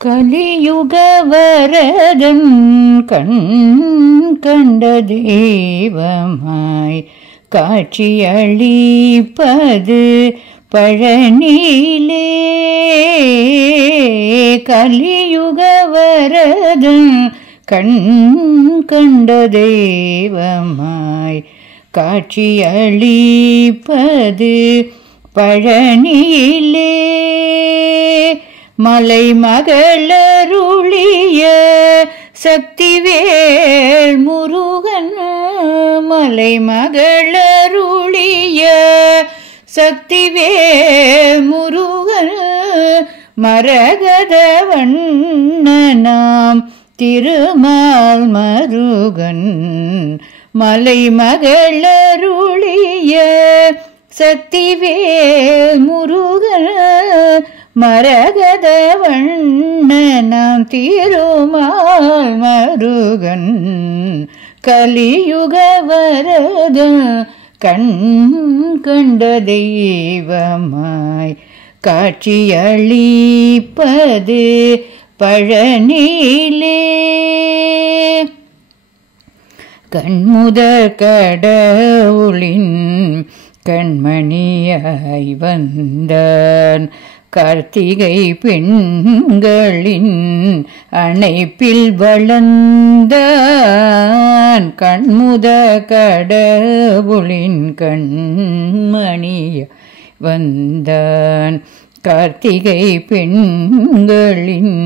கலியுக வரதன் கண் கண்ட தெய்வமாய் காட்சியளிப்பது பழனியிலே. கலியுக வரதன் கண் கண்ட தெய்வமாய் காட்சியளிப்பது பழனியிலே. மலை மகளருளிய சக்திவேல் முருகன், மலை மகளருளிய சக்திவேல் முருகன், மரகத வண்ணனாம் திருமால் மருகன். மலை மகளருளிய சக்திவேல் முருகன், மரகத வண்ணனாம் திருமால் மருகன். கலியுக வரதன் கண் கண்ட தெய்வமாய் காட்சியளிப்பது பழனியிலே. கண்முதற் கடவுளின் கண்மணியாய் வந்தான், கார்த்திகை பெண்களின் அணைப்பில் வளர்ந்தான். கண்முதற் கடவுளின் கண்மணியாய் வந்தான், கார்த்திகை பெண்களின்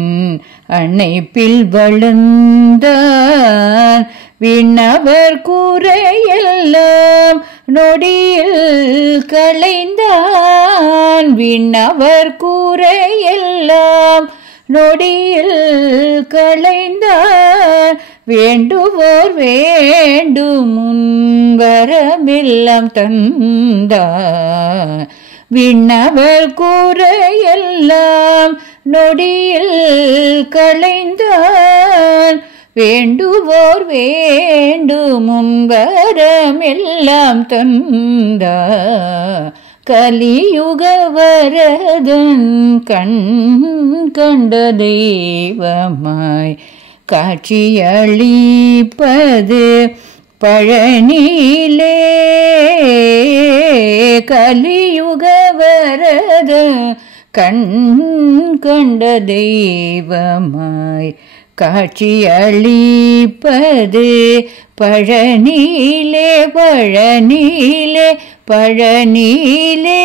அணைப்பில் வளர்ந்தான். விண்ணவர் கூரையெல்லாம் நொடியில் களைந்தான், விண்ணவர் கூரையெல்லாம் நொடியில் களைந்தான். வேண்டுவோர் வேண்டும் முன்வரமெல்லாம் தந்தான், விண்ணவர் கூரையெல்லாம் நொடியில் களைந்தான். வேண்டுவோர் வேண்டும் முன்வரமெல்லாம் தந்தான். கலியுக வரதன் கண் கண்ட தெய்வமாய் காட்சியளிப்பது பழனியிலே. கலியுக வரதன் கண் கண்ட தெய்வமாய் காட்சியளிப்பது பழனியிலே, பழனியிலே, பழனியிலே.